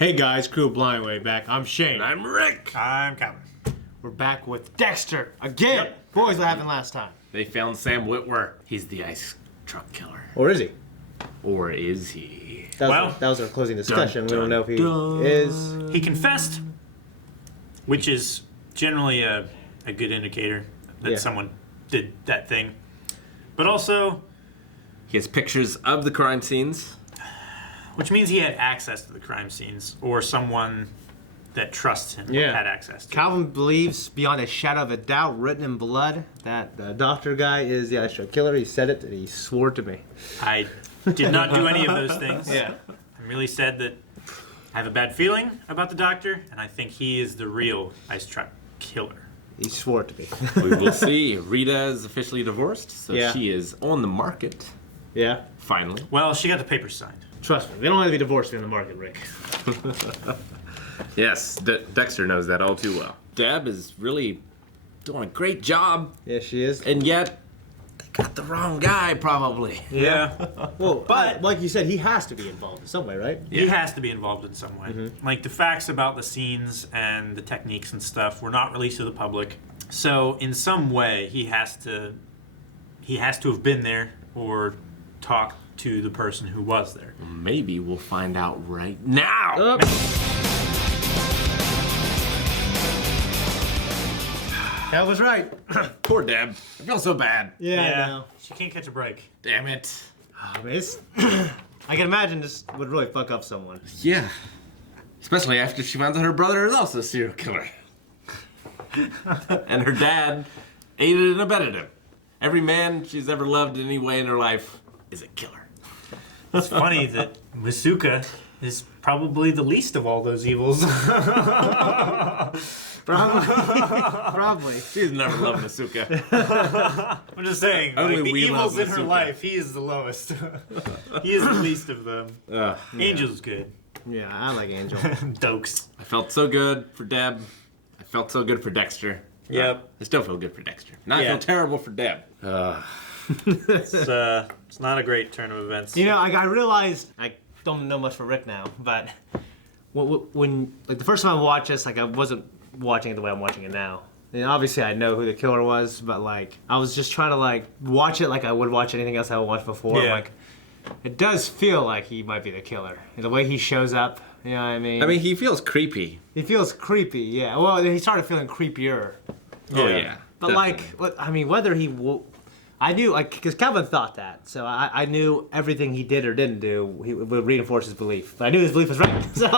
Hey guys, Crew Blindway back. I'm Shane. I'm Rick. I'm Calvin. We're back with Dexter again. Yep. Boys, what happened last time? They found Sam Witwer. He's the ice truck killer. Or is he? Or is he? That was our closing discussion. We don't know if he is. He confessed, which is generally a good indicator that someone did that thing. But also, He has pictures of the crime scenes. which means he had access to the crime scenes, or someone that trusts him had access to. Calvin believes beyond a shadow of a doubt, written in blood, that the doctor guy is the ice truck killer. He said it and he swore to me. I did not do any of those things. Yeah. I merely said that I have a bad feeling about the doctor, and I think he is the real ice truck killer. He swore to me. We will see. Rita is officially divorced, so she is on the market. Yeah. Finally. Well, she got the papers signed. Trust me, they don't have to be divorced in the market, Rick. Yes, Dexter knows that all too well. Deb is really doing a great job, Yeah, she is. and yet they got the wrong guy, probably. Yeah. Well, but like you said, he has to be involved in some way, right? He has to be involved in some way. Like, the facts about the scenes and the techniques and stuff were not released to the public. So in some way he has to have been there or talk to the person who was there. Maybe we'll find out right now. That was right. Poor Deb. I feel so bad. Yeah, I know. She can't catch a break. Damn it. I mean, I can imagine this would really fuck up someone. Yeah. Especially after she finds out her brother is also a serial killer. And her dad aided and abetted him. Every man she's ever loved in any way in her life is a killer. It's funny that Masuka is probably the least of all those evils. Probably. She's never loved Masuka. I'm just saying, Only like, the we evils love in her Masuka. life, he is the lowest. He is the least of them. Angel's good. Yeah, I like Angel. Dokes. I felt so good for Deb. I felt so good for Dexter. Yep. I still feel good for Dexter. Now I feel terrible for Deb. It's not a great turn of events. You know, I realized I don't know much for Rick now, but when like the first time I watched this, like I wasn't watching it the way I'm watching it now. And obviously I know who the killer was, but like I was just trying to like watch it like I would watch anything else I would watch before. Yeah. Like it does feel like he might be the killer. And the way he shows up, you know what I mean? I mean, he feels creepy. He feels creepy, yeah. Well, he started feeling creepier. Oh, yeah. But definitely. I mean, whether he I knew, like, because Calvin thought that, so I knew everything he did or didn't do would reinforce his belief. But I knew his belief was right. So,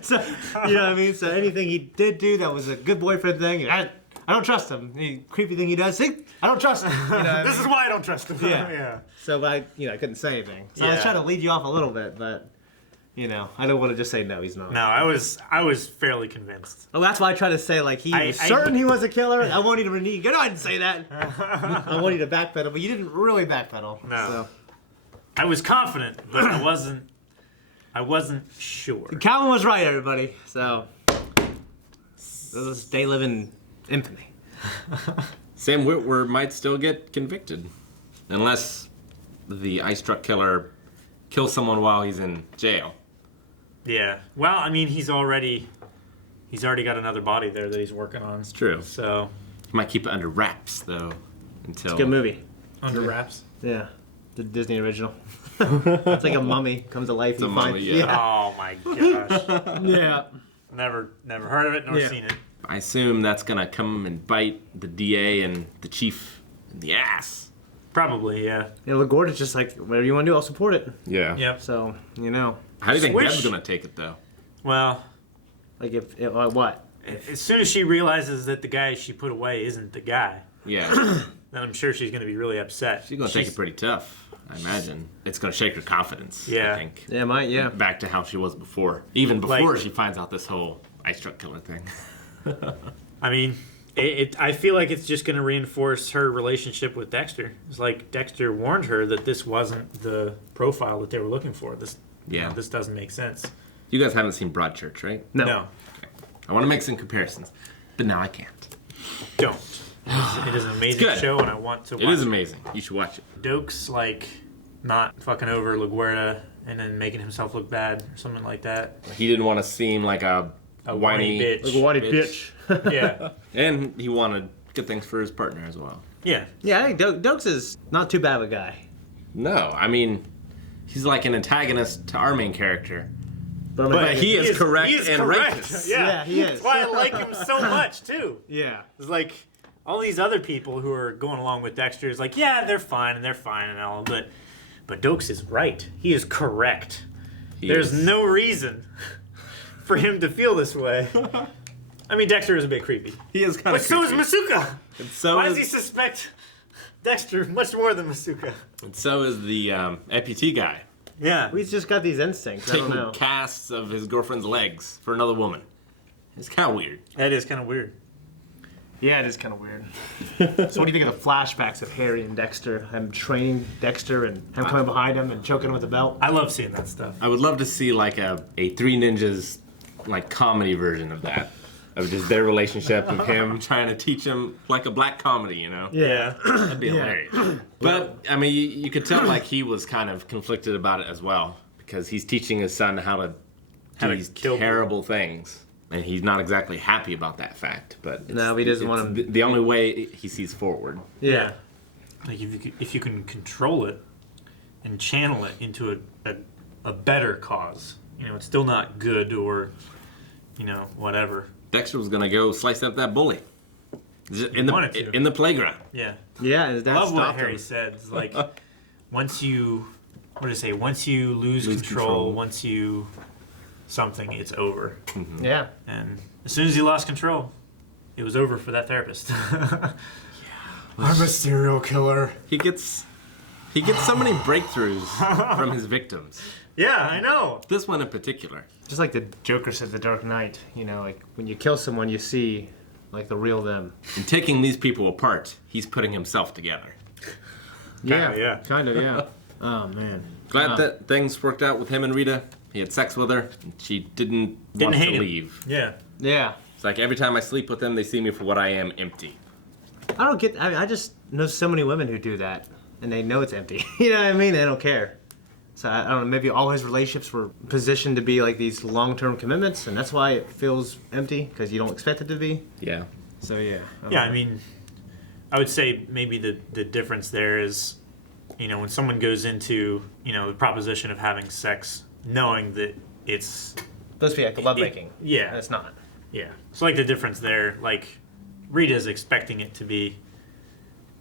so you know what I mean? So anything he did do that was a good boyfriend thing, I don't trust him. The creepy thing he does, see, I don't trust him. You know This is why I don't trust him. Yeah. So, but I couldn't say anything. So I was trying to lead you off a little bit, but you know, I don't want to just say no, he's not. No, I was fairly convinced. Oh, that's why I tried to say, like, he was certain he was a killer. I want you to renege. Go ahead and say that. I want you to backpedal, but you didn't really backpedal. No. So. I was confident, but I wasn't sure. Calvin was right, everybody. So, they live in infamy. Sam Witwer might still get convicted. Unless the ice truck killer kills someone while he's in jail. Yeah. Well, I mean, he's already got another body there that he's working on. It's true. So He might keep it under wraps, though, until... It's a good movie. under wraps. Yeah. The Disney original. It's like a mummy comes to life. It's a mummy, yeah. Oh my gosh. Yeah. Never heard of it nor seen it. I assume that's gonna come and bite the DA and the chief in the ass. Probably, yeah. Yeah, LaGuardia's just like, whatever you want to do, I'll support it. Yeah. Yep. So, you know. How do you think Swish. Deb's gonna take it, though? Well, Like, what? as soon as she realizes that the guy she put away isn't the guy, Yeah. then I'm sure she's going to be really upset. She's gonna take it pretty tough, I imagine. It's gonna shake her confidence, I Yeah. think. Yeah, might, yeah. Back to how she was before. Even before Like- she finds out this whole ice truck killer thing. I mean, I feel like it's just going to reinforce her relationship with Dexter. It's like Dexter warned her that this wasn't the profile that they were looking for. This doesn't make sense. You guys haven't seen Broadchurch, right? No, I want to make some comparisons, but now I can't. don't. It is an amazing show, and I want to watch It is amazing. You should watch it. Doke's like not fucking over LaGuardia and then making himself look bad or something like that. He didn't want to seem like a whiny bitch. Like a whiny bitch. Yeah. And he wanted good things for his partner as well. Yeah. Yeah, I think Dokes is not too bad of a guy. No, I mean, he's like an antagonist to our main character. But he is correct and righteous. Yeah. he is. That's why I like him so much, too. Yeah. It's like all these other people who are going along with Dexter is like, yeah, they're fine and all, but Dokes is right. He is correct. There's no reason for him to feel this way. I mean, Dexter is a bit creepy. He is kind But of so creepy. is Masuka. And so Why is, does he suspect Dexter much more than Masuka? and so is the amputee guy. Yeah. He's just got these instincts. I don't Taking know. casts of his girlfriend's legs for another woman. It's kind of weird. That is kind of weird. Yeah, it is kind of weird. So what do you think of the flashbacks of Harry and Dexter? Him training Dexter and him coming behind him and choking him with the belt? I love seeing that stuff. I would love to see like a Three Ninjas like comedy version of that. Of just their relationship of him trying to teach him like a black comedy, you know? Yeah. That'd be hilarious. But, I mean, you could tell like he was kind of conflicted about it as well. Because he's teaching his son how to do these kill terrible things. And he's not exactly happy about that fact. But No, he doesn't want him. The only way he sees forward. Yeah. Like if you can control it and channel it into a better cause, you know, it's still not good or, you know, whatever. Dexter was gonna go slice up that bully in wanted to. the playground. Yeah. Yeah, his dad I love what stopped Harry him. said. It's like once you, what did it say? Once you lose control, control. once you something, it's over. Yeah. And as soon as he lost control, it was over for that therapist. I'm a serial killer. He gets so many breakthroughs from his victims. Yeah, I know. This one in particular. Just like the Joker said, The Dark Knight. You know, like when you kill someone, you see like the real them. In taking these people apart, he's putting himself together. yeah. Kind of, yeah. Oh man. Glad that things worked out with him and Rita. He had sex with her. And she didn't want hate to him. leave. Yeah. Yeah. It's like every time I sleep with them, they see me for what I am, empty. I don't get. I just know so many women who do that, and they know it's empty. You know what I mean? They don't care. So I don't know. Maybe all his relationships were positioned to be like these long-term commitments, and that's why it feels empty because you don't expect it to be. Yeah. So yeah. Yeah, I mean, I would say maybe the difference there is, you know, when someone goes into, you know, the proposition of having sex, knowing that it's supposed to be like lovemaking. yeah. And it's not. Yeah. So like the difference there, like Rita's expecting it to be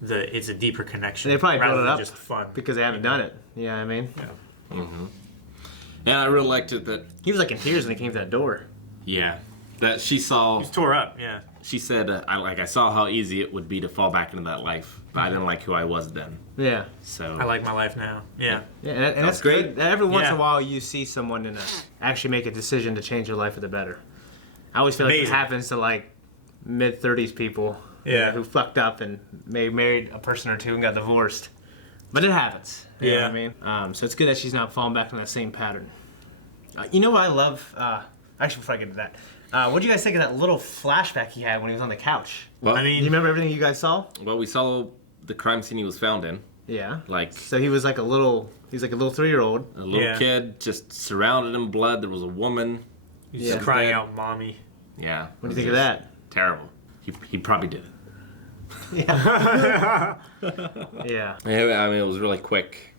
it's a deeper connection. They probably rather built it than up just fun because they haven't done it. You know what I mean? Yeah. And I really liked it that, He was like in tears when he came to that door. yeah, that she saw. He's tore up. Yeah. She said, I saw how easy it would be to fall back into that life, but I didn't like who I was then. Yeah. So I like my life now. Yeah. Yeah, and that's great. good. Every once in Yeah. a while, you see someone actually make a decision to change their life for the better. I always feel like Amazing. it happens to like mid-30s people. Yeah. Who fucked up and maybe married a person or two and got divorced. But it happens. You know Yeah. what I mean? So it's good that she's not falling back on that same pattern. You know what I love? Actually, before I get into that, what do you guys think of that little flashback he had when he was on the couch? well, I Do mean, you remember everything you guys saw? well, we saw the crime scene he was found in. Yeah. Like So he was like a little 3-year-old. a little Yeah. kid, just surrounded in blood. There was a woman. he's Yeah. crying Dead. out, "Mommy." Yeah. What do you think of that? Terrible. He probably did it. Yeah. Yeah, I mean, it was really quick,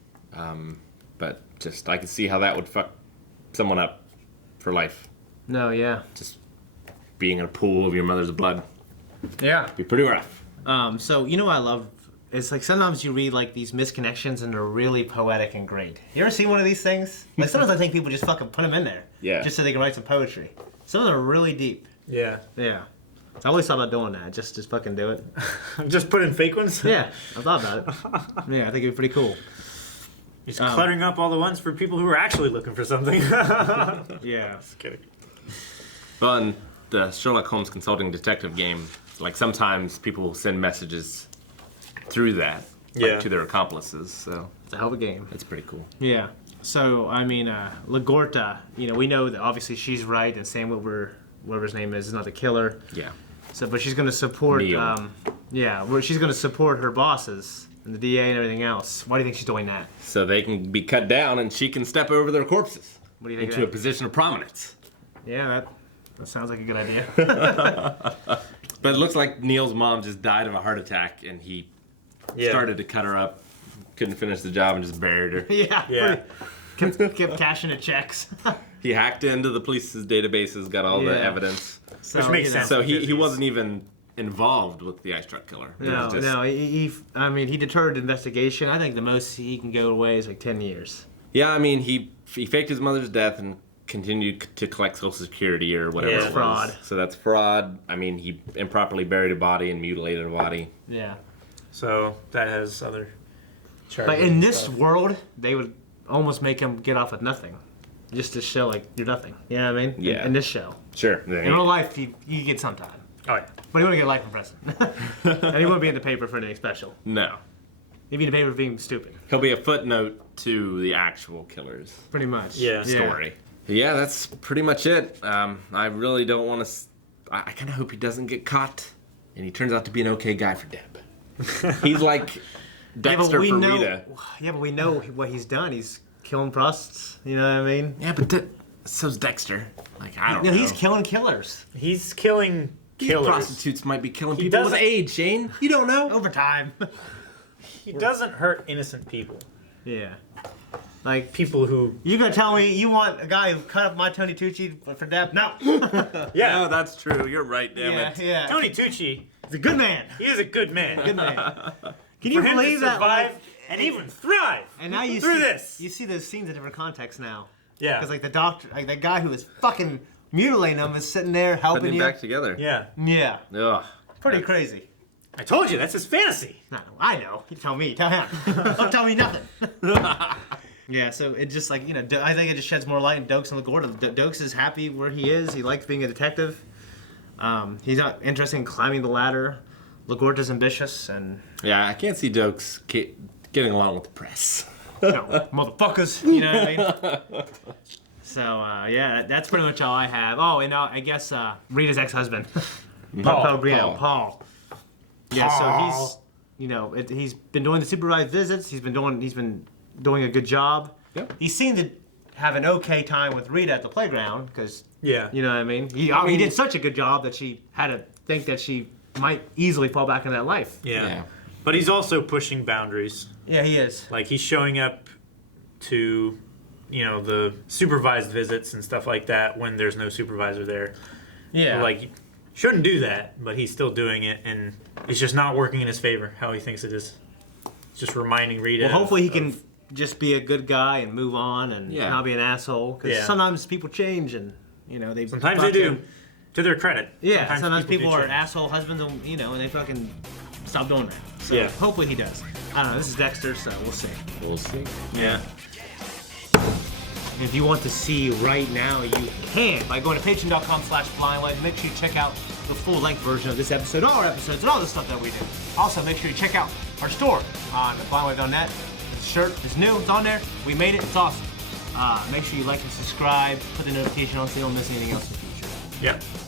but just I could see how that would fuck someone up for life. No, yeah. Just being in a pool of your mother's blood Yeah. be pretty rough. So you know what I love? It's like sometimes you read like these misconnections and they're really poetic and great. You ever see one of these things? Like sometimes I think people just fucking put them in there. Yeah. Just so they can write some poetry. Some of them are really deep. Yeah. Yeah. I always thought about doing that. Just fucking do it. Just put in fake ones. Yeah. I thought about it. Yeah, I think it'd be pretty cool. He's cluttering up all the ones for people who are actually looking for something. Yeah. Just kidding. Well, in the Sherlock Holmes consulting detective game, like sometimes people will send messages through that Yeah. to their accomplices, so It's a hell of a game. it's pretty cool. Yeah. So I mean, Lagorta. You know, we know that obviously she's right, and Sam whatever his name is not the killer. Yeah. So, but she's going to support. Neil. She's going to support her bosses and the DA and everything else. Why do you think she's doing that? So they can be cut down and she can step over their corpses What do you think of into a that? position of prominence. Yeah, that sounds like a good idea. But it looks like Neil's mom just died of a heart attack and he started to cut her up, couldn't finish the job and just buried her. Yeah. Kept cashing the checks. He hacked into the police's databases, got all the Yeah. evidence. So, Which makes you know, sense. So Because he wasn't even involved with the ice truck killer. It No, was just- no. He deterred the investigation. I think the most he can go away is like 10 years. Yeah, I mean, he faked his mother's death and continued to collect Social Security or whatever Yeah. it was. Fraud. So that's fraud. I mean, he improperly buried a body and mutilated a body. Yeah. So that has other charges. But in and this stuff. world, they would almost make him get off with nothing, just to show like you're nothing. You know what I mean? Yeah. In this show, Sure. in real life, you get some time, Oh yeah. but he wouldn't get life in prison, and he wouldn't be in the paper for anything special. No. He'd be in the paper for being stupid, He'll be a footnote to the actual killer's pretty much. Yeah. story. Yeah, that's pretty much it. I really don't want to... I kind of hope he doesn't get caught and he turns out to be an okay guy for Deb. He's like Dexter for know. Rita. Yeah, but we know what he's done. He's killing prostitutes. You know what I mean? Yeah, but so's Dexter. Like, I don't No, know. he's killing killers He's killing These killers. prostitutes might be killing He people with doesn't- AIDS, Shane. You don't know. over time. He doesn't hurt innocent people. Yeah. Like, People who. you gonna tell me you want a guy who cut up my Tony Tucci for Deb? No. Yeah. No, that's true. You're right, damn yeah, it. yeah. Tony Tucci. He's a good man. He is a good man. Good man. Can you For him believe to that? survive Like, and even thrive. and now you through see this. You see those scenes in different contexts now. Yeah. Because like the doctor, like that guy who was fucking mutilating him is sitting there helping Putting him you. back together. Yeah. Yeah. Ugh. Pretty crazy. I told you that's his fantasy. No, I know. You tell me. Tell him. Don't tell me nothing. Yeah, so it just like, you know, I think it just sheds more light on Dokes and LaGuardia. Dokes is happy where he is. He likes being a detective. He's not interested in climbing the ladder. LaGuardia's ambitious and, Yeah, I can't see Dokes getting along with the press. you know, motherfuckers. You know what I mean? So, yeah, that's pretty much all I have. Oh, and I guess Rita's ex-husband, Paul Pellegrino. Paul. Yeah, so Paul. he's, you know, he's been doing the supervised visits. He's been doing a good job. Yep. He seemed to have an okay time with Rita at the playground because, Yeah. you know what I mean? He did such a good job that she had to think that she might easily fall back into that life. Yeah. Yeah. But he's also pushing boundaries. Yeah, he is. Like he's showing up to, you know, the supervised visits and stuff like that when there's no supervisor there. Yeah. Like, shouldn't do that, but he's still doing it, and it's just not working in his favor how he thinks it is. It's just reminding Rita. well, hopefully he of- can just be a good guy and move on and Yeah. not be an asshole. Because Yeah. sometimes people change and, you know, they Sometimes they do. fucking- To their credit. Yeah, sometimes people do are change. asshole husbands and, you know, and they fucking stop doing that. So Yeah. hopefully he does. I don't know. This is Dexter, so we'll see. We'll see. Yeah. If you want to see right now, you can by going to patreon.com/blindlight. Make sure you check out the full-length version of this episode, all our episodes, and all the stuff that we do. Also, make sure you check out our store on blindlight.net. The shirt is new. It's on there. We made it. It's awesome. Make sure you like and subscribe. Put the notification on so you don't miss anything else in the future. Yeah.